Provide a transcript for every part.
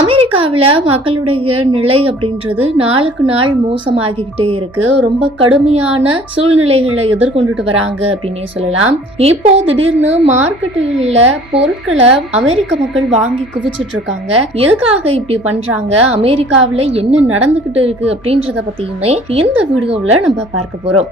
அமெரிக்காவில் மக்களுடைய நிலை அப்படின்றது நாளுக்கு நாள் மோசமாகிக்கிட்டே இருக்கு. ரொம்ப கடுமையான சூழ்நிலைகளை எதிர்கொண்டுட்டு வராங்க அப்படின்னே சொல்லலாம். இப்போ திடீர்னு மார்க்கெட்டுகளில் பொருட்களை அமெரிக்க மக்கள் வாங்கி குவிச்சிட்டு இருக்காங்க. எதுக்காக இப்படி பண்றாங்க? அமெரிக்காவில் என்ன நடந்துகிட்டு இருக்கு அப்படின்றத பத்தியுமே இந்த வீடியோவில் நம்ம பார்க்க போறோம்.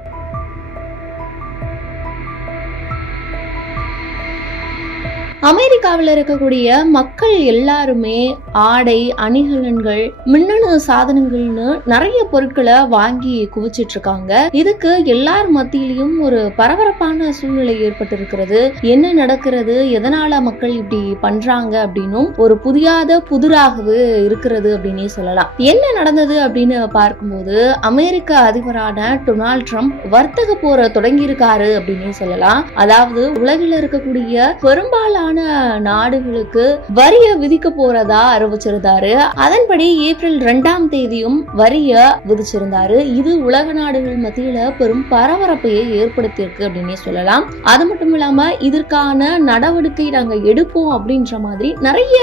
அமெரிக்காவில் இருக்கக்கூடிய மக்கள் எல்லாருமே ஆடை அணிகலன்கள் மின்னணு சாதனங்கள்னு நிறைய பொருட்களை வாங்கி குவிச்சிட்டு இருக்காங்க இதுக்கு எல்லார் மத்தியிலையும் ஒரு பரபரப்பான சூழ்நிலை ஏற்பட்டு இருக்கிறது என்ன நடக்கிறது? எதனால மக்கள் இப்படி பண்றாங்க அப்படின்னும் ஒரு புதியாத புதிராகவே இருக்கிறது அப்படின்னே சொல்லலாம். என்ன நடந்தது அப்படின்னு பார்க்கும்போது அமெரிக்க அதிபரான டொனால்ட் ட்ரம்ப் வர்த்தக போரை தொடங்கியிருக்காரு அப்படின்னே சொல்லலாம். அதாவது உலகில் இருக்கக்கூடிய பெரும்பாலான நாடுகளுக்கு வரிய விதிக்க போறதா அறிவிச்சிருந்தாரு. அதன்படி ஏப்ரல் ரெண்டாம் தேதியும் வரிய விதிச்சிருந்தாரு. இது உலக நாடுகள் மத்தியில பெரும் பரபரப்பையை ஏற்படுத்தியிருக்கு அப்படின்னே சொல்லலாம். அது மட்டும் இல்லாம இதற்கான நடவடிக்கை நாங்க எடுப்போம் அப்படின்ற மாதிரி நிறைய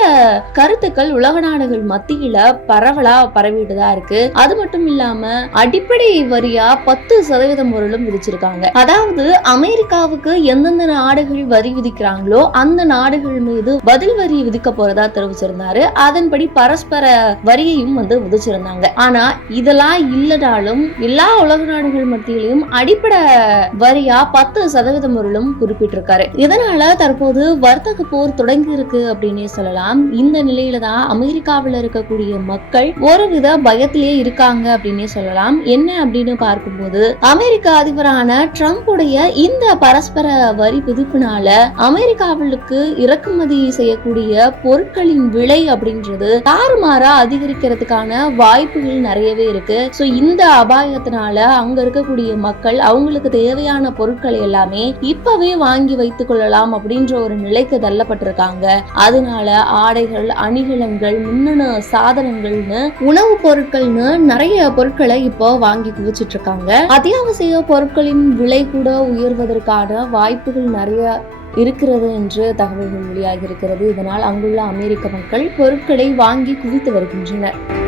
கருத்துக்கள் உலக நாடுகள் மத்தியில பரவலா பரவிட்டு தான் இருக்கு. அது மட்டும் இல்லாம அடிப்படை வரியா பத்து சதவீதம் பொருளும் விதிச்சிருக்காங்க. அதாவது அமெரிக்காவுக்கு எந்தெந்த நாடுகள் வரி விதிக்கிறாங்களோ அந்த நாடுகள் மீது பதில் வரி விதிக்க போறதா தெரிவிச்சிருந்தாரு. அதன்படி பரஸ்பர வரியையும் வந்து விதிச்சிருந்தாங்க. ஆனா இதெல்லாம் இல்லனாலும் எல்லா உலக நாடுகள் மத்தியிலையும் அடிப்படை வரியா பத்து சதவீதம் முறையிலும் குறிப்பிட்டிருக்காரு. இதனால தற்போது வர்த்தக போர் தொடங்கி இருக்கு அப்படின்னே சொல்லலாம். இந்த நிலையில தான் அமெரிக்காவில் இருக்கக்கூடிய மக்கள் ஒருவித பயத்திலேயே இருக்காங்க அப்படின்னே சொல்லலாம். என்ன அப்படின்னு பார்க்கும்போது அமெரிக்க அதிபரான ட்ரம்ப்புடைய இந்த பரஸ்பர வரி விதிப்புனால அமெரிக்காவிலுக்கு இறக்குமதி செய்யக்கூடிய பொருட்களின் விலை அப்படின்றது தாறுமாறா அதிகரிக்கிறதுக்கான வாய்ப்புகள் நிறையவே இருக்கு. சோ இந்த அபாயத்தினால அங்க இருக்கக்கூடிய மக்கள் அவங்களுக்கு தேவையான பொருட்களை எல்லாமே இப்பவே வாங்கி வைத்துக் கொள்ளலாம் அப்படின்ற ஒரு நிலைக்கு தள்ளப்பட்டிருக்காங்க. அதனால ஆடைகள் அணிகலன்கள் மின்னணு சாதனங்கள்னு உணவுப் பொருட்கள்னு நிறைய பொருட்களை இப்போ வாங்கி குவிச்சிட்டு இருக்காங்க அத்தியாவசிய பொருட்களின் விலை கூட உயர்வதற்கான வாய்ப்புகள் நிறைய இருக்கிறது என்று தகவல்கள் வெளியாகி இருக்கிறது. இதனால் அங்குள்ள அமெரிக்க மக்கள் பொருட்களை வாங்கி குவித்து வருகின்றனர்.